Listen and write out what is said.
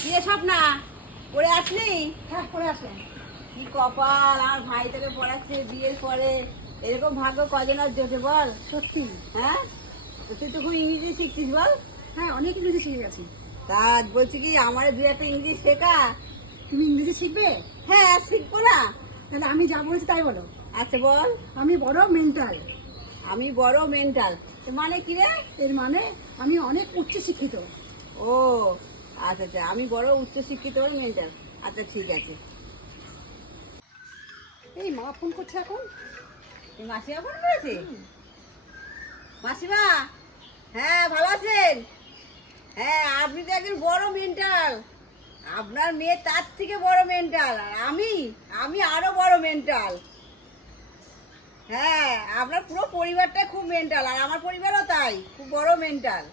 কিরে স্বপ্না, পড়ে আসলি? হ্যাঁ, পড়ে আসলাম। কি কপাল, আমার ভাই তোকে পড়াচ্ছে বিয়ের পরে। এরকম ভাগ্য কজন আর জোটে বল। সত্যি? হ্যাঁ, তো তুই তো খুব ইংরেজি শিখছিস বল। হ্যাঁ, অনেক ইংরেজি শিখে গেছি। তা বলছি কি, আমার দু একটা ইংরেজি শেখা। তুমি ইংরেজি শিখবে? হ্যাঁ, শিখবো না? তাহলে আমি যা বলেছি তাই বলো। আচ্ছা বল। আমি বড় মেন্টাল। আমি বড় মেন্টাল মানে কি রে? এর মানে আমি অনেক উচ্চ শিক্ষিত। ও আচ্ছা আচ্ছা, আমি বড় উচ্চশিক্ষিত মেন্টাল। আচ্ছা ঠিক আছে। এই মা ফোন করছে এখন। এই মাসিমা ফোন করেছে? মাসিমা, হ্যাঁ ভালো আছেন? হ্যাঁ, আপনি তো একজন বড় মেন্টাল। আপনার মেয়ে তার থেকে বড় মেন্টাল, আর আমি আমি আরো বড় মেন্টাল। হ্যাঁ, আপনার পুরো পরিবারটা খুব মেন্টাল, আর আমার পরিবারও তাই, খুব বড় মেন্টাল।